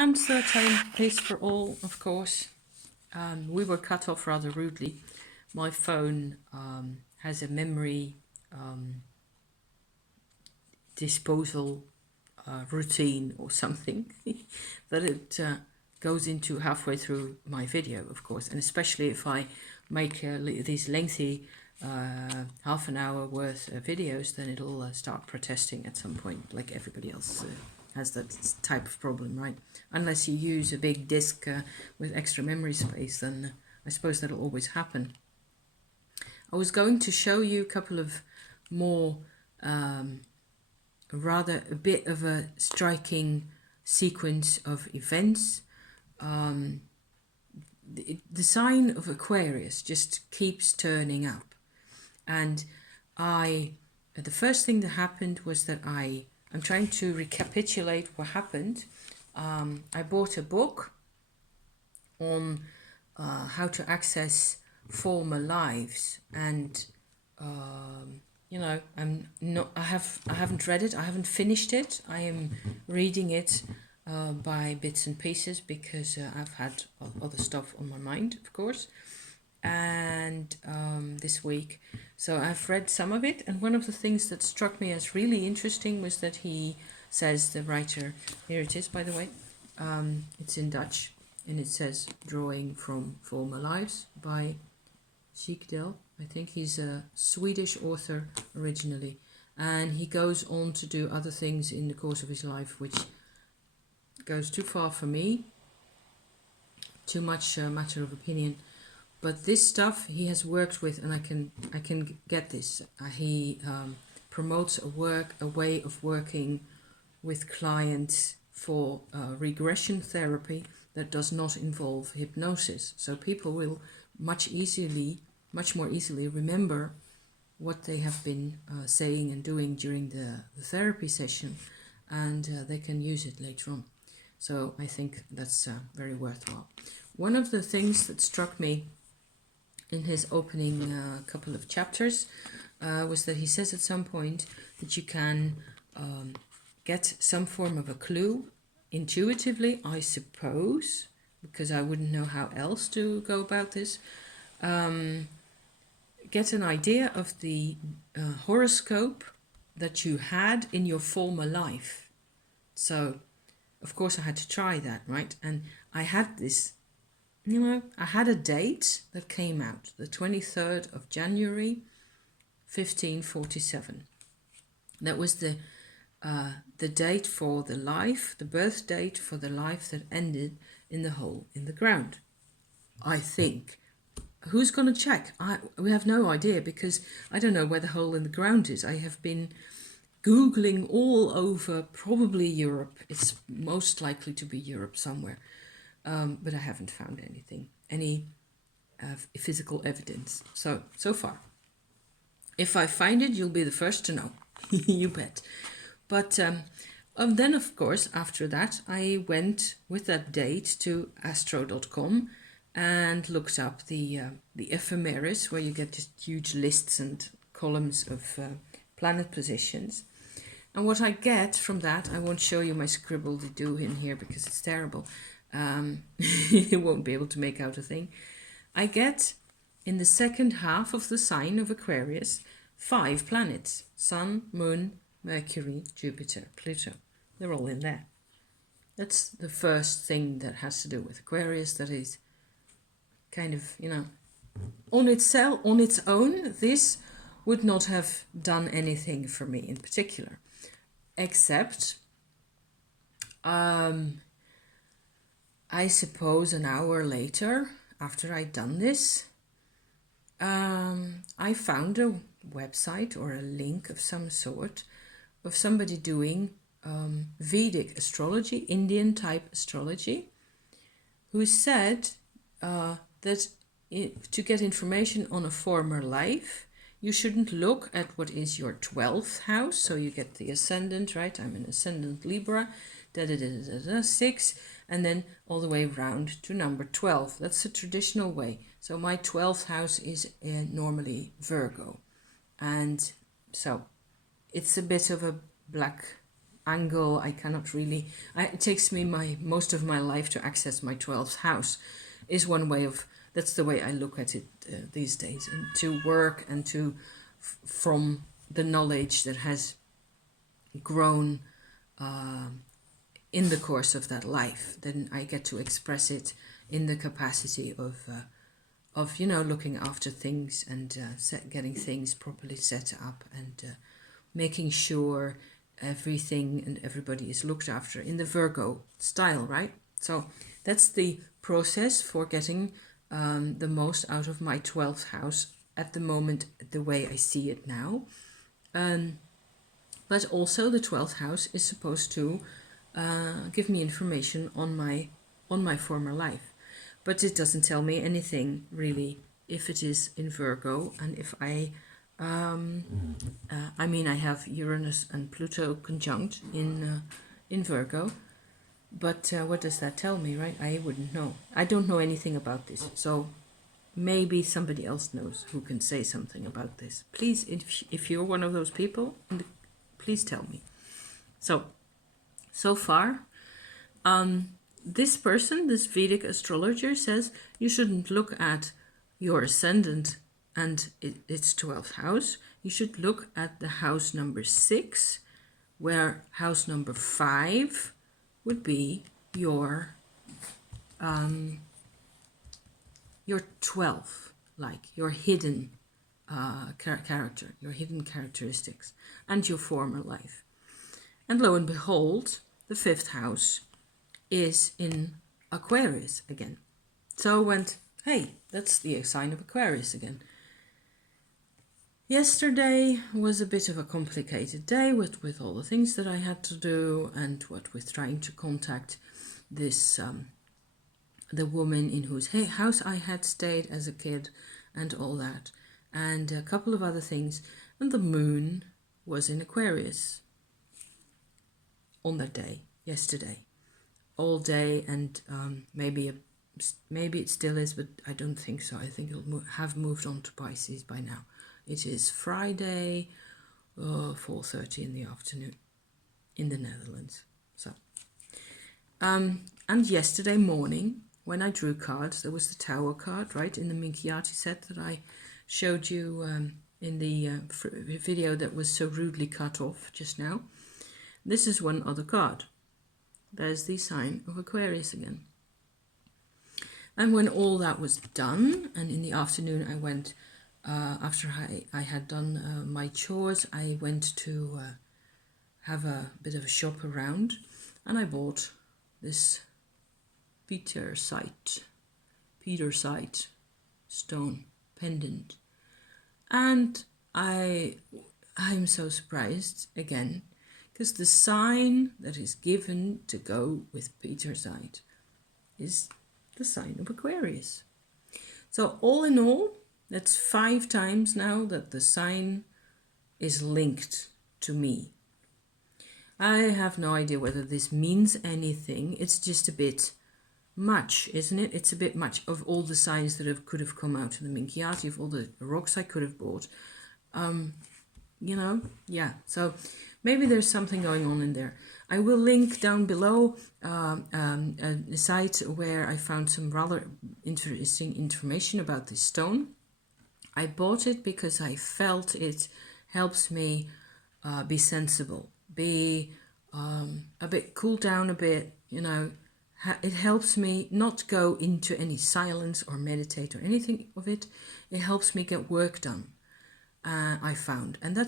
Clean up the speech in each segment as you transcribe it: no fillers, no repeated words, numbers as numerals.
And certain place for all, of course. We were cut off rather rudely. My phone has a memory disposal routine or something that it goes into halfway through my video, of course, and especially if I make these lengthy half an hour worth of videos, then it'll start protesting at some point, like everybody else has that type of problem, right? Unless you use a big disk with extra memory space, then I suppose that'll always happen. I was going to show you a couple of more rather a bit of a striking sequence of events. The sign of Aquarius just keeps turning up, and the first thing that happened was that I'm trying to recapitulate what happened. I bought a book on how to access former lives, and I haven't read it. I haven't finished it. I am reading it by bits and pieces because I've had other stuff on my mind, of course, and this week. So I've read some of it, and one of the things that struck me as really interesting was that he says, the writer, here it is, by the way, it's in Dutch, and it says Drawing from Former Lives by Schiekdel. I think he's a Swedish author originally, and he goes on to do other things in the course of his life which goes too far for me, too much matter of opinion. But this stuff he has worked with, and I can get this. He promotes a way of working with clients for regression therapy that does not involve hypnosis. So people will much more easily remember what they have been saying and doing during the therapy session, and they can use it later on. So I think that's very worthwhile. One of the things that struck me in his opening couple of chapters was that he says at some point that you can get some form of a clue intuitively, I suppose, because I wouldn't know how else to go about this. Get an idea of the horoscope that you had in your former life. So, of course, I had to try that, right? And I had this, I had a date that came out, the 23rd of January, 1547. That was the date for the life, the birth date for the life that ended in the hole in the ground, I think. Who's going to check? We have no idea, because I don't know where the hole in the ground is. I have been Googling all over, probably Europe. It's most likely to be Europe somewhere. But I haven't found any physical evidence. So far. If I find it, you'll be the first to know. You bet. But then, of course, after that, I went with that date to astro.com and looked up the ephemeris, where you get just huge lists and columns of planet positions. And what I get from that, I won't show you my scribble-de-doo in here because it's terrible. You won't be able to make out a thing. I get, in the second half of the sign of Aquarius, 5 planets: Sun, Moon, Mercury, Jupiter, Pluto. They're all in there. That's the first thing that has to do with Aquarius that is kind of, on its own, this would not have done anything for me in particular, except I suppose an hour later, after I'd done this, I found a website or a link of some sort of somebody doing Vedic astrology, Indian type astrology, who said that to get information on a former life, you shouldn't look at what is your 12th house. So you get the ascendant, right? I'm an ascendant Libra, 6, and then all the way round to number 12. That's the traditional way. So my 12th house is normally Virgo. And so it's a bit of a black angle. I cannot really, it takes me most of my life to access my 12th house is one way of, that's the way I look at it these days, and to work and to, from the knowledge that has grown in the course of that life, then I get to express it in the capacity of looking after things and getting things properly set up and making sure everything and everybody is looked after in the Virgo style, right? So that's the process for getting the most out of my 12th house at the moment, the way I see it now. But also the 12th house is supposed to give me information on my former life. But it doesn't tell me anything really if it is in Virgo, and if I I have Uranus and Pluto conjunct in Virgo, but what does that tell me, right? I wouldn't know. I don't know anything about this, so maybe somebody else knows who can say something about this. Please, if you're one of those people, please tell me. So far, this person, this Vedic astrologer, says you shouldn't look at your ascendant and its 12th house. You should look at the house number 6, where house number 5 would be your 12, like your hidden character, your hidden characteristics, and your former life. And lo and behold, the 5th house is in Aquarius again. So I went, hey, that's the sign of Aquarius again. Yesterday was a bit of a complicated day with all the things that I had to do, and what with trying to contact this the woman in whose house I had stayed as a kid and all that, and a couple of other things. And the moon was in Aquarius on that day, yesterday, all day, and maybe it still is, but I don't think so. I think it'll have moved on to Pisces by now. It is Friday, 4:30 in the afternoon in the Netherlands. So, and yesterday morning, when I drew cards, there was the Tower card, right, in the Minchiati set that I showed you in the video that was so rudely cut off just now. This is one other card. There's the sign of Aquarius again. And when all that was done, and in the afternoon I went, after I had done my chores, I went to have a bit of a shop around, and I bought this Petersite stone pendant. And I'm so surprised again, because the sign that is given to go with Petersite is the sign of Aquarius. So all in all, that's 5 times now that the sign is linked to me. I have no idea whether this means anything. It's just a bit much, isn't it? It's a bit much of all the signs that could have come out of the Minchiati, of all the rocks I could have bought. Yeah. So maybe there's something going on in there. I will link down below a site where I found some rather interesting information about this stone. I bought it because I felt it helps me be sensible, be a bit, cool down a bit, It helps me not go into any silence or meditate or anything of it. It helps me get work done, I found. And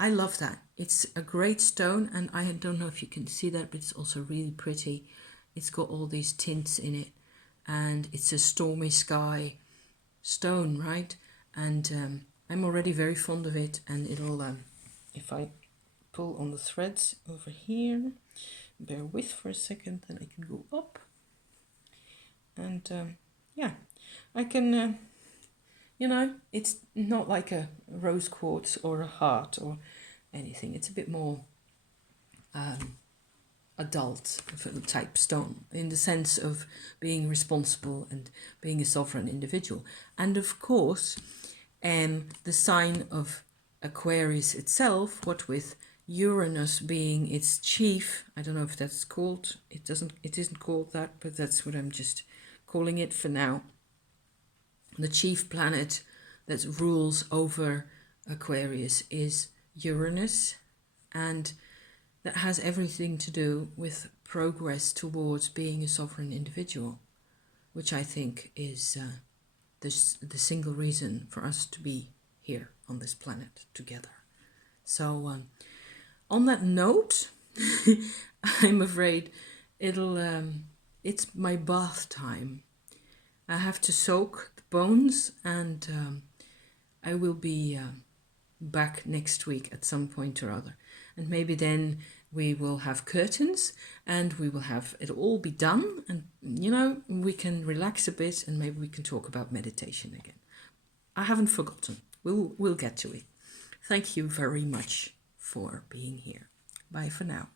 I love that. It's a great stone, and I don't know if you can see that, but it's also really pretty. It's got all these tints in it, and it's a stormy sky stone, right? And I'm already very fond of it, and it'll, if I pull on the threads over here, bear with for a second, then I can go up. And I can, it's not like a rose quartz or a heart or anything. It's a bit more adult type stone, in the sense of being responsible and being a sovereign individual. And of course, the sign of Aquarius itself, what with Uranus being its chief. I don't know if that's called. It isn't called that, but that's what I'm just calling it for now. The chief planet that rules over Aquarius is Uranus, and that has everything to do with progress towards being a sovereign individual, which I think is the single reason for us to be here on this planet together. So on that note, I'm afraid it's my bath time. I have to soak the bones, and I will be back next week at some point or other. And maybe then we will have curtains and we will have it all be done, and we can relax a bit, and maybe we can talk about meditation again. I haven't forgotten. We'll get to it. Thank you very much for being here. Bye for now.